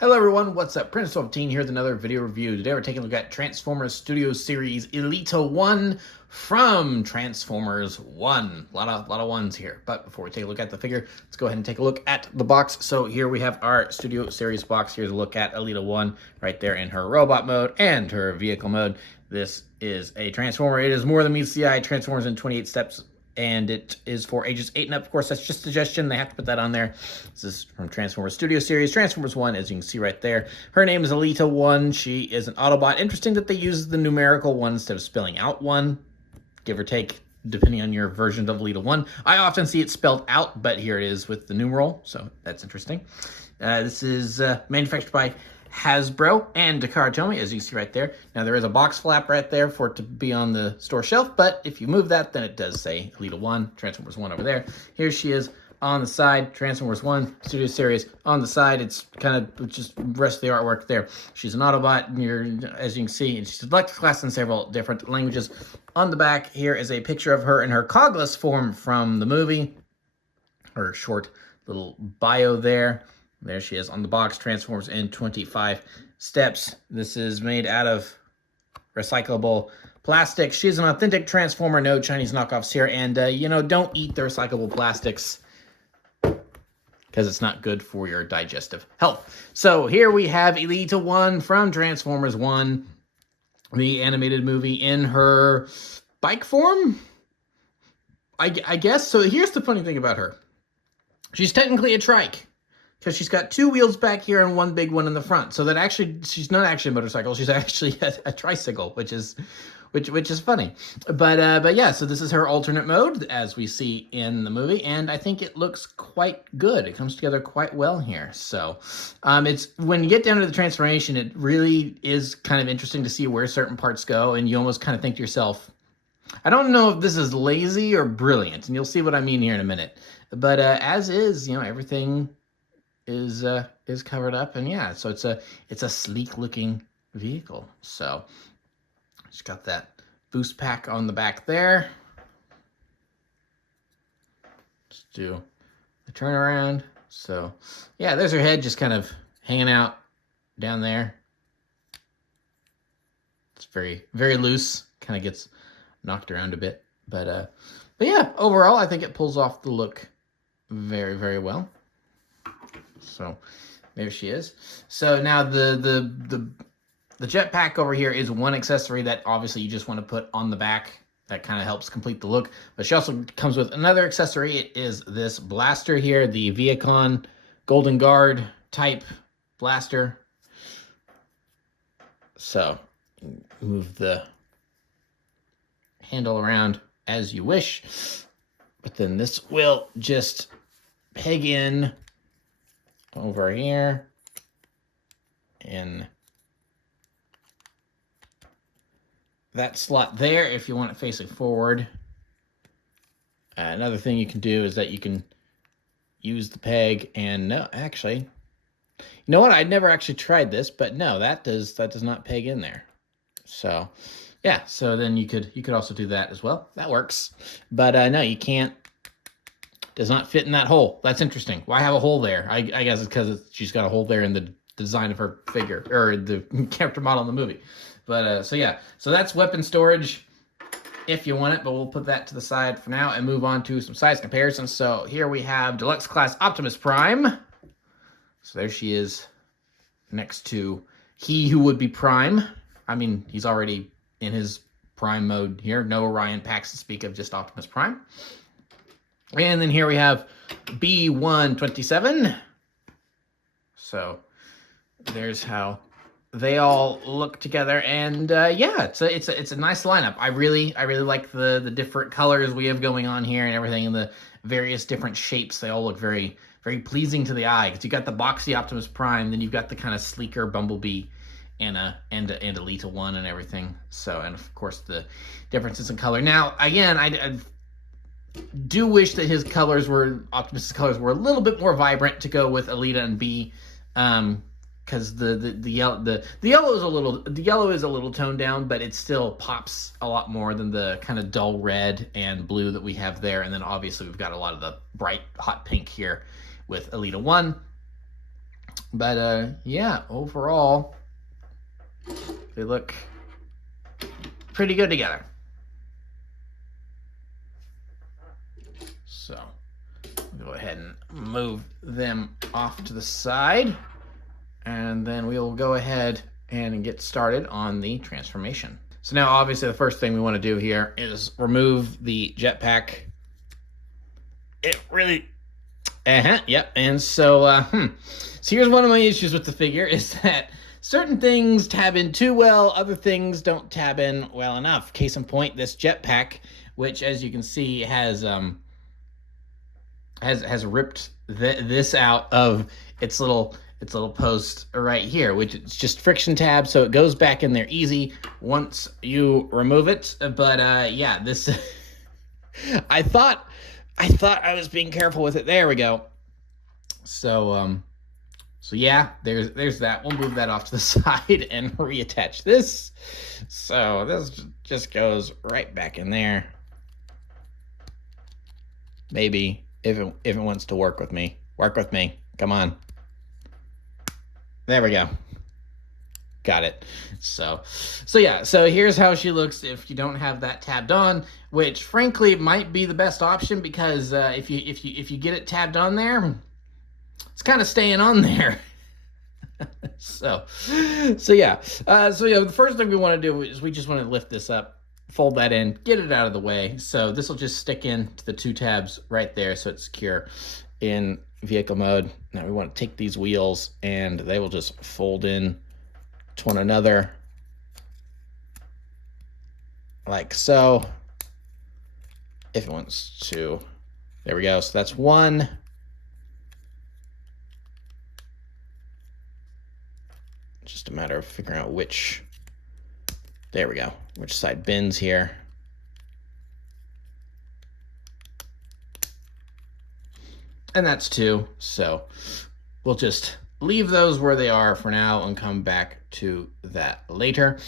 Hello everyone, what's up? Prince12 here with another video review. Today we're taking a look at Transformers Studio Series ELITA-1 from Transformers 1. A lot of ones here. But before we take a look at the figure, let's go ahead and take a look at the box. So here we have our Studio Series box. Here's a look at ELITA-1 right there in her robot mode and her vehicle mode. This is a Transformer. It is more than meets the eye. Transformers in 28 steps. And it is for ages 8 and up. Of course, that's just a suggestion. They have to put that on there. This is from Transformers Studio Series. Transformers 1, as you can see right there. Her name is ELITA-1. She is an Autobot. Interesting that they use the numerical 1 instead of spelling out 1, give or take, depending on your version of ELITA-1. I often see it spelled out, but here it is with the numeral, so that's interesting. This is manufactured by Hasbro and Takara Tomy, as you can see right there. Now there is a box flap right there for it to be on the store shelf, but if you move that, then it does say ELITA-1, Transformers 1 over there. Here she is on the side, Transformers 1, Studio Series on the side. It's kind of just the rest of the artwork there. She's an Autobot, and as you can see, and she's Deluxe class in several different languages. On the back, here is a picture of her in her cogless form from the movie. Her short little bio there. There she is on the box, Transformers in 25 steps. This is made out of recyclable plastic. She's an authentic Transformer, no Chinese knockoffs here. And, don't eat the recyclable plastics because it's not good for your digestive health. So here we have ELITA-1 from Transformers 1, the animated movie in her bike form, I guess. So here's the funny thing about her. She's technically a trike, because she's got two wheels back here and one big one in the front. So that actually, she's not actually a motorcycle. She's actually a tricycle, which is funny. But yeah, so this is her alternate mode, as we see in the movie, and I think it looks quite good. It comes together quite well here. So it's when you get down to the transformation, it really is kind of interesting to see where certain parts go, and you almost kind of think to yourself, I don't know if this is lazy or brilliant, and you'll see what I mean here in a minute. But as is, everything is covered up, and yeah, so it's a sleek looking vehicle. So she's got that boost pack on the back there. Let's do the turnaround. So yeah, there's her head just kind of hanging out down there. It's very, very loose, kind of gets knocked around a bit, but yeah, overall I think it pulls off the look very, very well. So there she is. So now the jetpack over here is one accessory that obviously you just want to put on the back. That kind of helps complete the look. But she also comes with another accessory. It is this blaster here, the Viacon Golden Guard type blaster. So move the handle around as you wish. But then this will just peg in over here in that slot there if you want it facing forward. Another thing you can do is that you can use the peg, and no, actually, you know what? I'd never actually tried this, but no, that does not peg in there. So yeah, so then you could also do that as well. That works. But no, you can't. Does not fit in that hole. That's interesting. Why have a hole there? I guess it's because she's got a hole there in the design of her figure, or the character model in the movie. But so yeah, so that's weapon storage if you want it, but we'll put that to the side for now and move on to some size comparisons. So here we have Deluxe Class Optimus Prime. So there she is next to he who would be Prime. I mean, he's already in his Prime mode here. No Orion packs to speak of, just Optimus Prime. And then here we have B127. So there's how they all look together, and yeah, it's a nice lineup. I really like the different colors we have going on here and everything, and the various different shapes. They all look very, very pleasing to the eye. Because you got the boxy Optimus Prime, then you've got the kind of sleeker Bumblebee and ELITA-1 and everything. So, and of course the differences in color. Now again, I do wish that Optimus's colors were a little bit more vibrant to go with ELITA and B, because the yellow is a little toned down, but it still pops a lot more than the kind of dull red and blue that we have there. And then obviously we've got a lot of the bright hot pink here with ELITA-1. But yeah, overall, they look pretty good together. So go ahead and move them off to the side, and then we'll go ahead and get started on the transformation. So now obviously the first thing we want to do here is remove the jetpack. It really yep. And so so here's one of my issues with the figure, is that certain things tab in too well, other things don't tab in well enough. Case in point, this jetpack, which as you can see has ripped this out of its little post right here, which is just friction tab, so it goes back in there easy once you remove it. But yeah, this I thought I was being careful with it. There we go. So so yeah, there's that. We'll move that off to the side and reattach this. So this just goes right back in there. Maybe if it wants to work with me. Come on. There we go. Got it. So yeah, so here's how she looks if you don't have that tabbed on, which frankly might be the best option, because if you get it tabbed on there, it's kind of staying on there. so yeah, the first thing we want to do is we just want to lift this up, fold that in, get it out of the way. So this will just stick into the two tabs right there, so it's secure in vehicle mode. Now we want to take these wheels and they will just fold in to one another like so, if it wants to. There we go. So that's one. Just a matter of figuring out which, there we go, which side bends here. And that's two. So we'll just leave those where they are for now and come back to that later.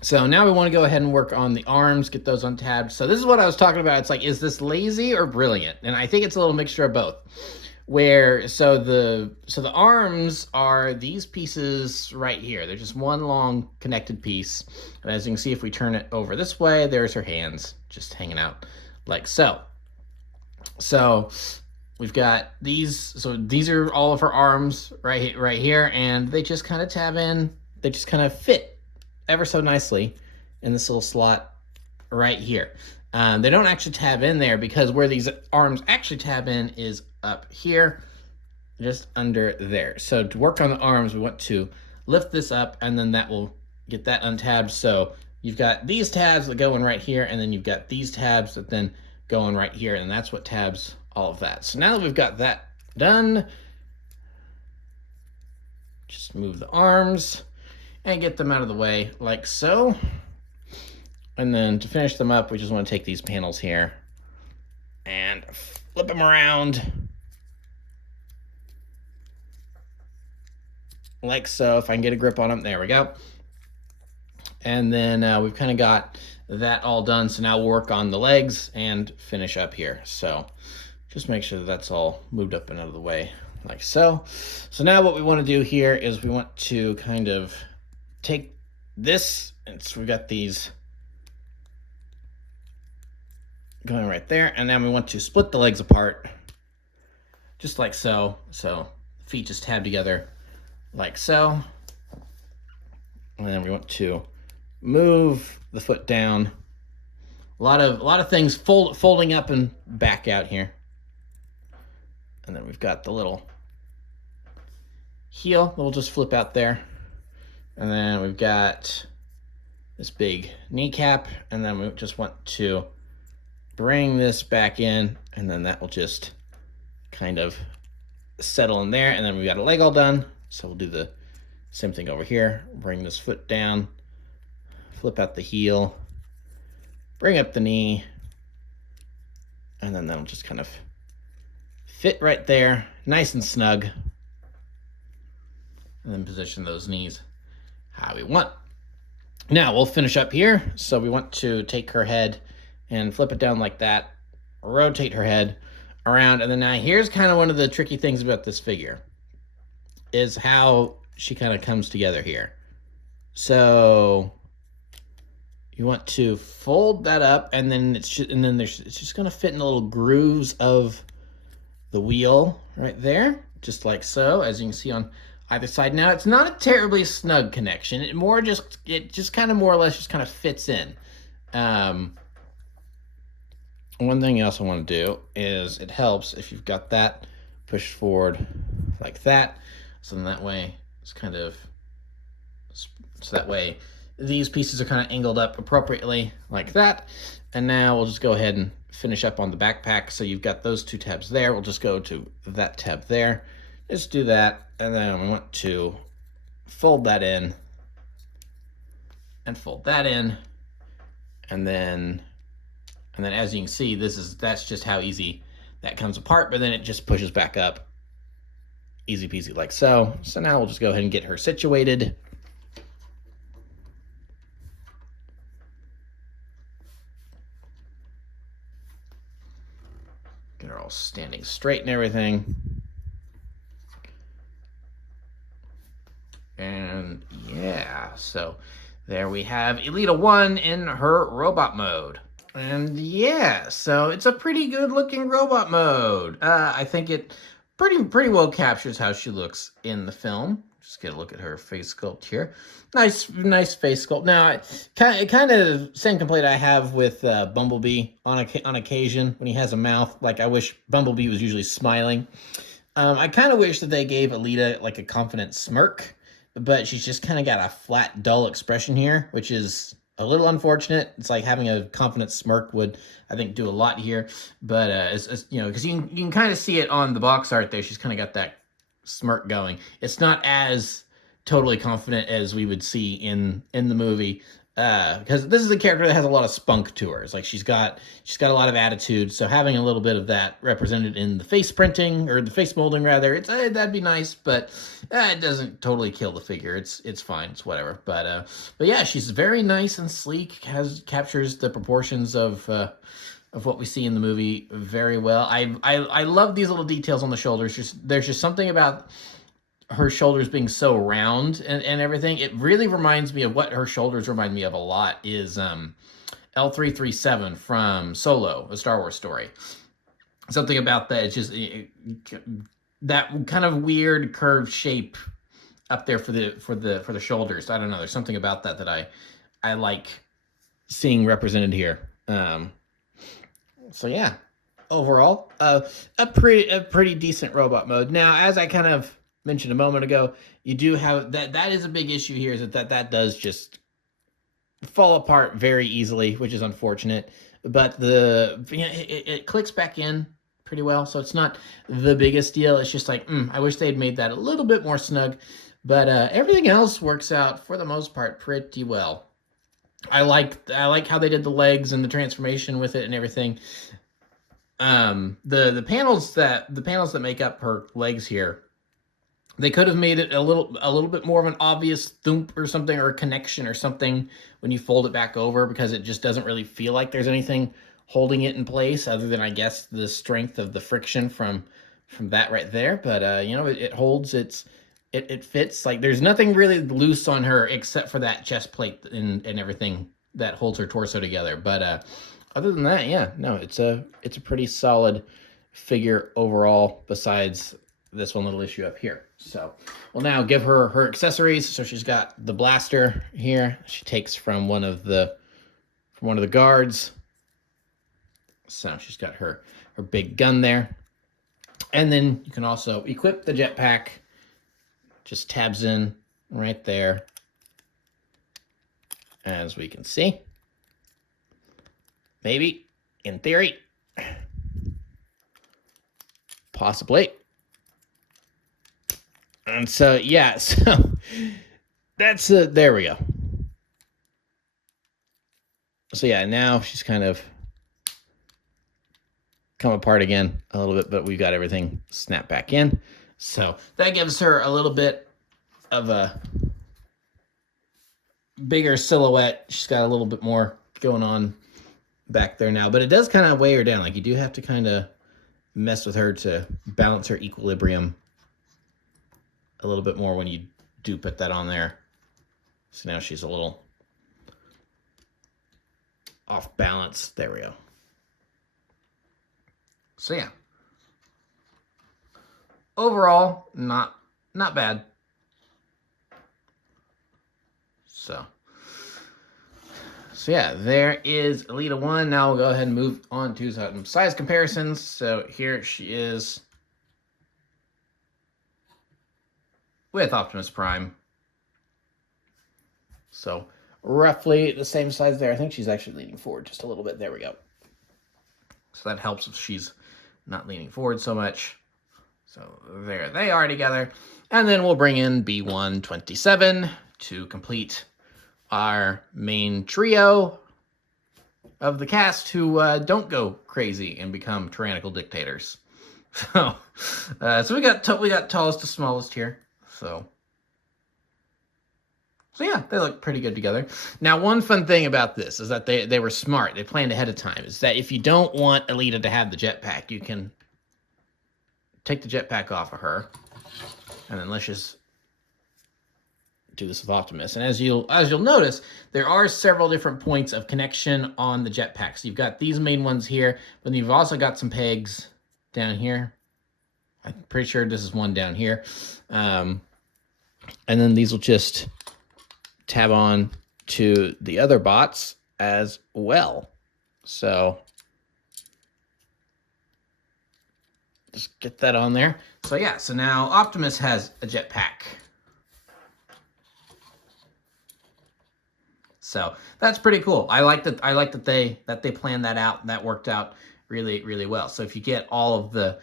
So now we want to go ahead and work on the arms, get those untabbed. So this is what I was talking about. It's like, is this lazy or brilliant? And I think it's a little mixture of both. So the arms are these pieces right here. They're just one long connected piece. And as you can see, if we turn it over this way, there's her hands just hanging out like so. So we've got these. So these are all of her arms right here, and they just kind of tab in. They just kind of fit ever so nicely in this little slot right here. They don't actually tab in there, because where these arms actually tab in is up here, just under there. So to work on the arms, we want to lift this up, and then that will get that untabbed. So you've got these tabs that go in right here, and then you've got these tabs that then go in right here, and that's what tabs all of that. So now that we've got that done, just move the arms and get them out of the way like so. And then to finish them up, we just want to take these panels here and flip them around like so. If I can get a grip on them, there we go. And then we've kind of got that all done. So now we'll work on the legs and finish up here. So just make sure that that's all moved up and out of the way like so. So now what we want to do here is we want to kind of take this, and so we've got these going right there, and then we want to split the legs apart just like so. So feet just tab together like so, and then we want to move the foot down. A lot of things folding up and back out here. And then we've got the little heel that will just flip out there, and then we've got this big kneecap, and then we just want to bring this back in, and then that will just kind of settle in there. And then we've got a leg all done. So we'll do the same thing over here. Bring this foot down, flip out the heel, bring up the knee, and then that'll just kind of fit right there, nice and snug. And then position those knees how we want. Now we'll finish up here. So we want to take her head and flip it down like that, rotate her head around. And then now here's kind of one of the tricky things about this figure is how she kind of comes together here. So you want to fold that up, and then it's just going to fit in the little grooves of the wheel right there, just like so, as you can see on either side. Now, it's not a terribly snug connection. It just kind of more or less just kind of fits in. One thing you also want to do is it helps if you've got that pushed forward like that. So then that way it's kind of, so that way these pieces are kind of angled up appropriately like that. And now we'll just go ahead and finish up on the backpack. So you've got those two tabs there. We'll just go to that tab there. Just do that. And then we want to fold that in and fold that in. And then as you can see, that's just how easy that comes apart, but then it just pushes back up. Easy peasy like so. So now we'll just go ahead and get her situated. Get her all standing straight and everything. And yeah, so there we have ELITA-1 in her robot mode. And yeah, so it's a pretty good looking robot mode. I think it pretty well captures how she looks in the film. Just get a look at her face sculpt here. Nice face sculpt. Now, kind of same complaint I have with Bumblebee on occasion when he has a mouth. Like, I wish Bumblebee was usually smiling. I kind of wish that they gave Elita like a confident smirk, but she's just kind of got a flat, dull expression here, which is a little unfortunate. It's like having a confident smirk would, I think, do a lot here. But it's you know, because you can kind of see it on the box art there. She's kind of got that smirk going. It's not as totally confident as we would see in the movie, because this is a character that has a lot of spunk to her. It's like she's got a lot of attitude. So having a little bit of that represented in the face printing, or the face molding rather, that'd be nice. But it doesn't totally kill the figure. It's fine. It's whatever. But yeah, she's very nice and sleek. Captures the proportions of what we see in the movie very well. I love these little details on the shoulders. There's just something about her shoulders being so round and everything. It really reminds me of what her shoulders remind me of a lot is L337 from Solo, A Star Wars Story. Something about that. It's just that kind of weird curved shape up there for the shoulders. I don't know. There's something about that I like seeing represented here. So yeah, overall, a pretty decent robot mode. Now, as I kind of mentioned a moment ago, you do have that is a big issue here, is that does just fall apart very easily, which is unfortunate. But it clicks back in pretty well, so it's not the biggest deal. It's just like, I wish they'd made that a little bit more snug. But everything else works out for the most part pretty well. I like how they did the legs and the transformation with it and everything. The panels that make up her legs here, they could have made it a little bit more of an obvious thump or something, or a connection or something when you fold it back over, because it just doesn't really feel like there's anything holding it in place other than, I guess, the strength of the friction from that right there. But you know, it holds it fits. Like, there's nothing really loose on her except for that chest plate and everything that holds her torso together. But other than that, yeah, no, it's a pretty solid figure overall, besides this one little issue up here. So we'll now give her accessories. So she's got the blaster here. She takes from one of the guards. So she's got her big gun there. And then you can also equip the jetpack. Just tabs in right there, as we can see. Maybe, in theory, possibly. And so, yeah, so that's there we go. So yeah, now she's kind of come apart again a little bit, but we've got everything snapped back in. So that gives her a little bit of a bigger silhouette. She's got a little bit more going on back there now, but it does kind of weigh her down. Like, you do have to kind of mess with her to balance her equilibrium a little bit more when you do put that on there. So now she's a little off balance. There we go. So yeah, overall, not bad. So yeah, there is ELITA-1. Now we'll go ahead and move on to some size comparisons. So here she is with Optimus Prime. So roughly the same size there. I think she's actually leaning forward just a little bit. There we go. So that helps if she's not leaning forward so much. So there they are together. And then we'll bring in B127 to complete our main trio of the cast who don't go crazy and become tyrannical dictators. So we got tallest to smallest here. So yeah, they look pretty good together. Now, one fun thing about this is that they were smart. They planned ahead of time. Is that if you don't want Elita to have the jetpack, you can take the jetpack off of her, and then let's just do this with Optimus. And as you'll notice, there are several different points of connection on the jetpack. So you've got these main ones here, but then you've also got some pegs down here. I'm pretty sure this is one down here. And then these will just tab on to the other bots as well. So just get that on there. So yeah, so now Optimus has a jetpack. So that's pretty cool. I like that they planned that out, and that worked out really well. So if you get all of the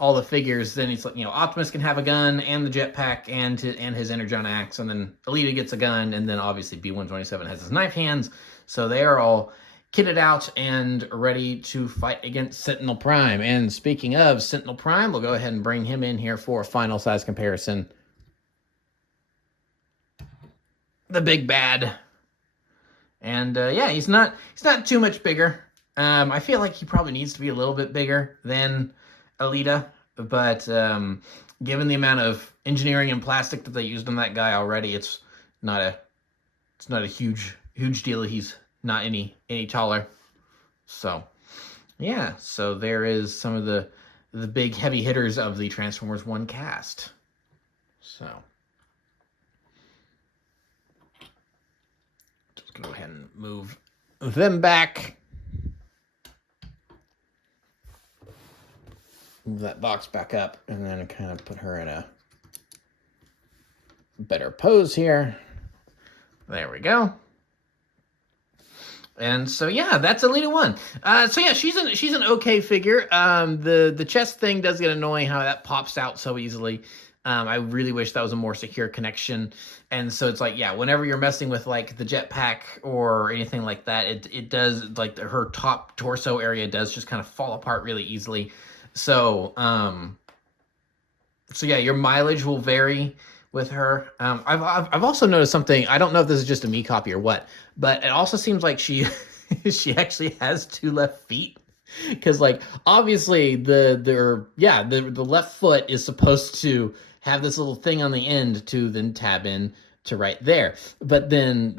all the figures, then it's like, you know, Optimus can have a gun and the jetpack and his energon axe, and then Elita gets a gun, and then obviously B127 has his knife hands. So they are all kitted out and ready to fight against Sentinel Prime. And speaking of Sentinel Prime, we'll go ahead and bring him in here for a final size comparison. The big bad. And yeah, he's not too much bigger. I feel like he probably needs to be a little bit bigger than Elita, but given the amount of engineering and plastic that they used on that guy already, it's not a huge deal. He's not any taller. So yeah, so there is some of the big heavy hitters of the Transformers 1 cast. So just go ahead and move them back. Move that box back up, and then kind of put her in a better pose here. There we go. And so yeah, that's ELITA-1. So yeah, she's an okay figure. The chest thing does get annoying how that pops out so easily. I really wish that was a more secure connection. And so it's like, yeah, whenever you're messing with like the jetpack or anything like that, it does, like her top torso area does just kind of fall apart really easily. So so yeah, your mileage will vary with her. I've also noticed something. I don't know if this is just a me copy or what, but it also seems like she actually has 2 left feet. Because like obviously the left foot is supposed to have this little thing on the end to then tab in to right there. But then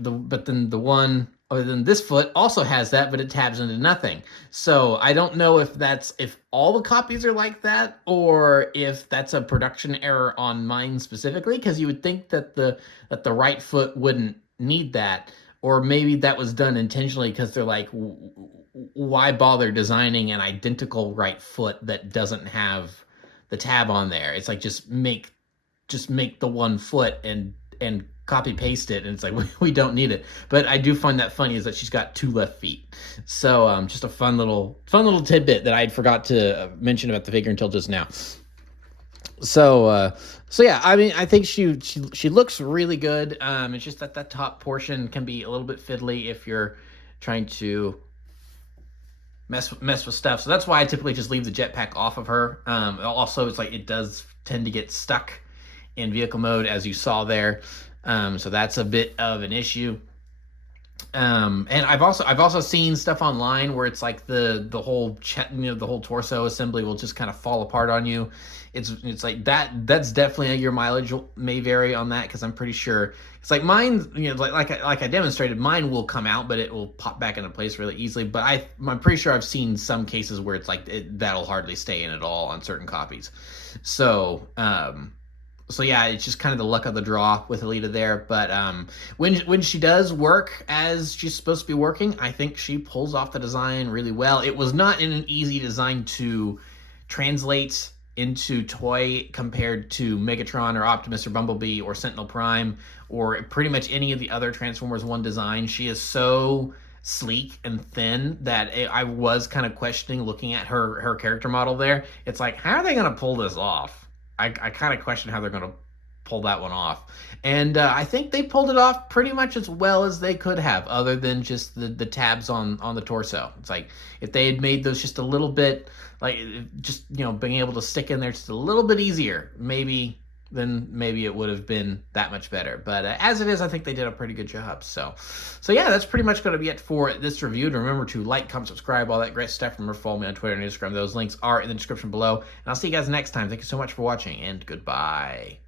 this foot also has that, but it tabs into nothing. So I don't know if all the copies are like that, or if that's a production error on mine specifically, because you would think that the right foot wouldn't need that, or maybe that was done intentionally because they're like, why bother designing an identical right foot that doesn't have the tab on there? It's like, just make the one foot and copy paste it, and it's like, we don't need it. But I do find that funny, is that she's got 2 left feet. So just a fun little tidbit that I forgot to mention about the figure until just now. So yeah, I mean, I think she looks really good. It's just that top portion can be a little bit fiddly if you're trying to mess with stuff. So that's why I typically just leave the jetpack off of her. Also, it's like, it does tend to get stuck in vehicle mode, as you saw there. So that's a bit of an issue. And I've also seen stuff online where it's like the whole the whole torso assembly will just kind of fall apart on you. It's like that's definitely your mileage may vary on that, because I'm pretty sure it's like mine, like I demonstrated, mine will come out, but it will pop back into place really easily. But I'm pretty sure I've seen some cases where it's like that'll hardly stay in at all on certain copies. So so yeah, it's just kind of the luck of the draw with Elita there. But when she does work as she's supposed to be working, I think she pulls off the design really well. It was not an easy design to translate into toy compared to Megatron or Optimus or Bumblebee or Sentinel Prime or pretty much any of the other Transformers 1 designs. She is so sleek and thin that I was kind of questioning looking at her character model there. It's like, how are they going to pull this off? I kind of question how they're going to pull that one off. And I think they pulled it off pretty much as well as they could have, other than just the tabs on the torso. It's like, if they had made those just a little bit, like, just, being able to stick in there just a little bit easier, maybe it would have been that much better. But as it is, I think they did a pretty good job. So yeah, that's pretty much going to be it for this review. And remember to like, comment, subscribe, all that great stuff. Remember, follow me on Twitter and Instagram. Those links are in the description below. And I'll see you guys next time. Thank you so much for watching, and goodbye.